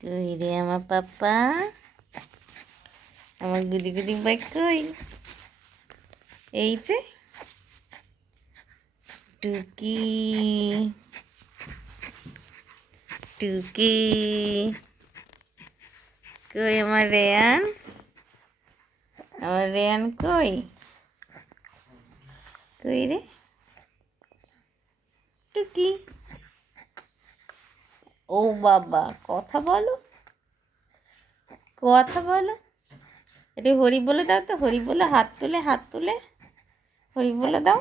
কই রে আমার পাপ্পা, আমার গুদি গুদি বাই কই? এই যে টুকি, টুকি কই আমার রেয়ান? আমার রেয়ান কই? কই রে টুকি? ও বাবা, কথা বলো, কথা বলো। এটা হরি বলে দাও তো, হরি বলে, হাত তুলে, হাত তুলে হরি বলে দাও।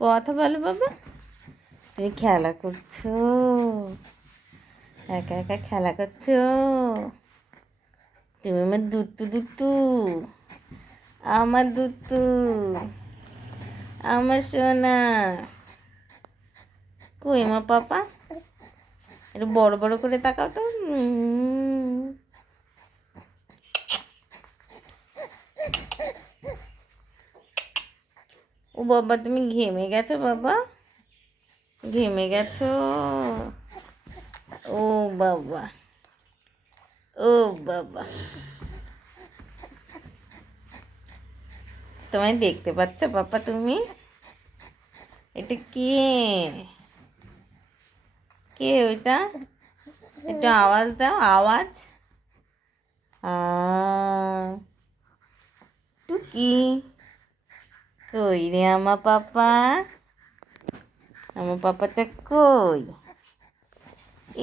কথা বলো বাবা। তুমি খেলা করছো, একা একা খেলা করছো। তুমি আমার দুত্তু দুত্তু, আমার দুত্তু, আমার সোনা। কই আমার পাপা? একটু বড় বড় করে তাকাও তো। ও বাবা, তুমি ঘেমে গেছো বাবা, ঘেমে গেছো। ও বাবা, ও বাবা, তোমায় দেখতে পাচ্ছ পাপা তুমি? এটা কে? কে ওইটা? একটু আওয়াজ দাও, আওয়াজ। টুকি কই রে আমার পাপা? আমার পাপাটা কই?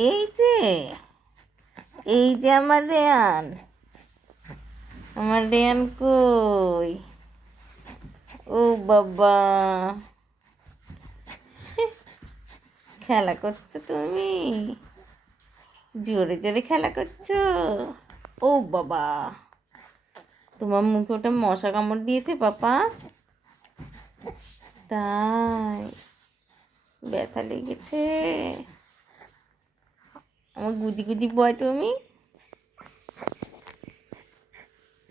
এই যে, এই যে আমার রেয়ান, আমার রেয়ান কই? ও বাবা, খেলা করছো তুমি, জোরে জোরে খেলা করছো। ও বাবা, তোমার মুখে ওটা মশা কামড় দিয়েছে পাপা? তাই ব্যথা লেগেছে? আমার গুজি গুজি বয় তুমি।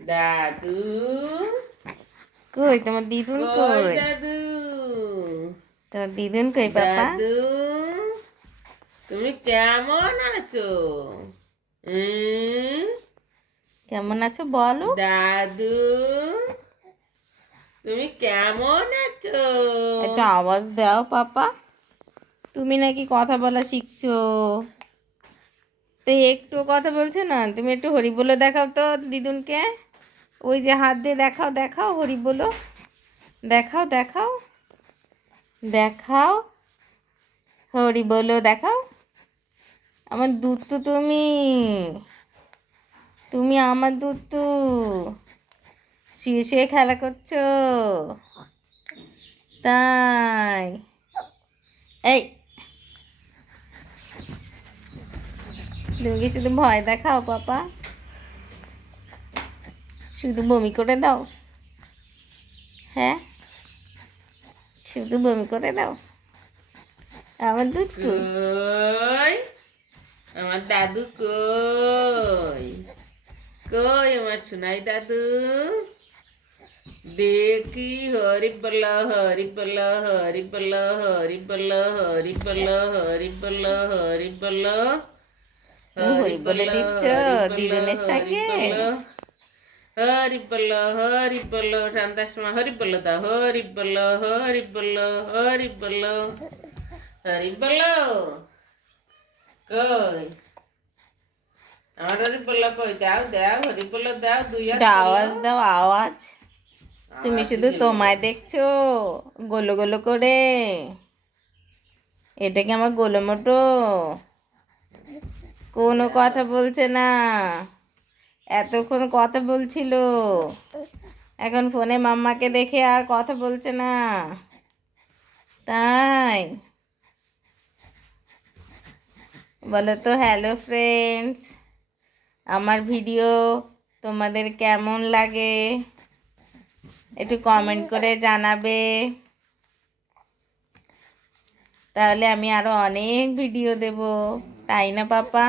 দাদু কই তোমার দিদুন কই কই? দাদু? তোমার দিদুন কই পাপা? দাদু তুমি কেমন আছো? কেমন আছো বলো? দাদু তুমি কেমন আছো? একটু আওয়াজ দাও পাপা, তুমি নাকি কথা বলা শিখছো। তো একটু কথা বলছে না, তুমি একটু হরি বলে দেখাও তো দিদুনকে। ওই যে হাত দিয়ে দেখাও, দেখাও হরি বলো, দেখাও দেখাও, দেখাও হরি বলো, দেখাও। আমার দুধ তো তুমি, তুমি আমার দুধ তো। শুয়ে শুয়ে খেলা করছো তাই? এই, তুমি কি শুধু ভয় দেখাও পাপা? শুধু বমি করে দাও? হ্যাঁ, শুধু বমি করে দাও আমার দুধ তো। কই আমার দাদু? কই কই আমার সোনাই দাদু? দেখি, হরি বল, হরি বল, হরি বল, হরি বল, হরি বল, হরি বল, হরি বল, তুমি হরি হরি বলে বল, দিচ্ছ হরি বল, দিদুনের হরি সঙ্গে? বল, হরি বল, হরি বল। সন্ধ্যার সময় হরি বল দাও, হরি বল, হরি বল, হরি বল, হরি বল। কই আমার হরি বল কই? দাও দাও, হরি বল দাও, দুই হাত এটা বলো। আওয়াজ দাও, আওয়াজ। তুমি আওয়াজ শুধু দিতে তোমায় দেখছো গোলো গোলো করে। এটা কি আমার গোলো মোটো? কোনো কথা বলছে না, এতক্ষণ কথা বলছিল, এখন ফোনে মাম্মাকে দেখে আর কথা বলছে না। তাই বলো তো হ্যালো ফ্রেন্ডস, আমার ভিডিও তোমাদের কেমন লাগে একটু কমেন্ট করে জানাবে, তাহলে আমি আরো অনেক ভিডিও দেব, তাই না পাপা?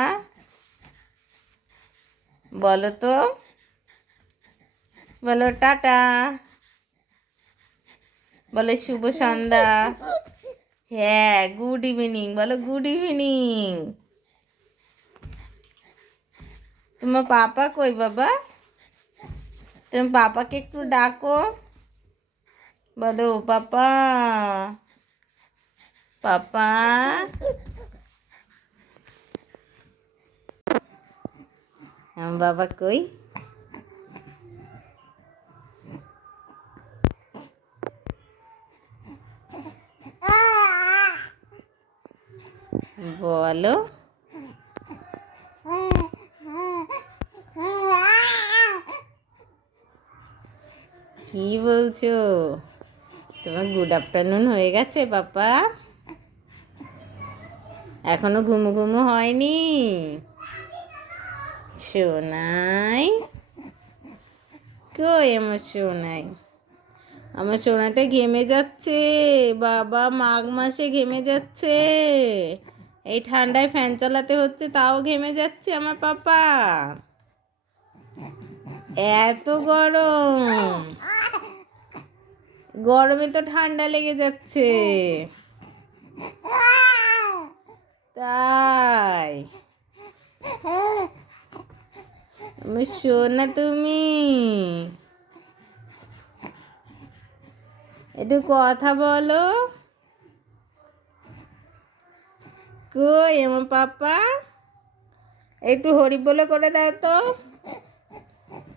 বলো তো, বলো টাটা, বলো শুভ সন্ধ্যা। হ্যাঁ, গুড ইভিনিং বলো, গুড ইভিনিং। তোমার পাপা কই বাবা? তুমি পাপাকে একটু ডাকো, বলো পাপা, পাপা। আমার বাবা কই? বলো। কি বলছো? তোমার গুড আফটারনুন হয়ে গেছে পাপা? এখনো ঘুমু ঘুমু হয়নি? সোনাই কই আমার সোনাই? আমার সোনাটা ঘেমে যাচ্ছে বাবা, মাঘ মাসে ঘেমে যাচ্ছে। এই ঠান্ডায় ফ্যান চালাতে হচ্ছে তাও ঘেমে যাচ্ছে আমার পাপা। এত গরম, গরমে তো ঠান্ডা লেগে যাচ্ছে। তাই আমার সোনা তুমি একটু কথা বলো। কই আমার পাপা? একটু হরি বলে করে দাও তো।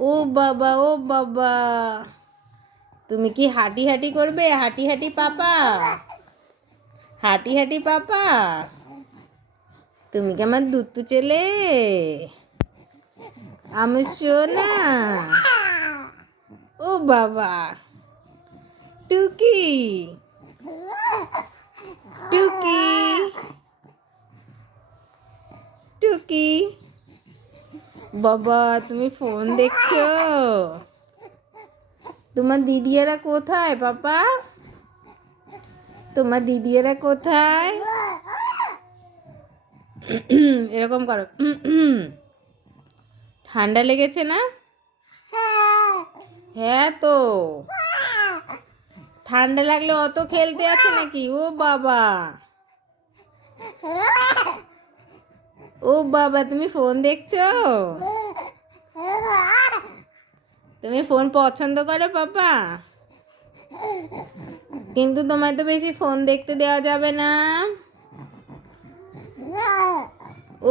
ও বাবা, ও বাবা, তুমি কি হাঁটি হাঁটি করবে? হাঁটি হাঁটি পাপা, হাঁটি হাঁটি পাপা। তুমি কি আমার দুত্তু ছেলে? আমার সোনা। ও বাবা, টুকি, টুকি, টুকি। বাবা তুমি ফোন দেখছো? তোমার দিদিয়েরা কোথায় পাপা? তোমার দিদিয়েরা কোথায়? এরকম করো। ঠান্ডা লেগেছে না? হ্যাঁ তো, ঠান্ডা লাগলে অত খেলতে আছে নাকি? ও বাবা, ও বাবা, তুমি ফোন দেখছো? তুমি ফোন পছন্দ করো পাপা? কিন্তু তোমায় তো বেশি ফোন দেখতে দেওয়া যাবে না।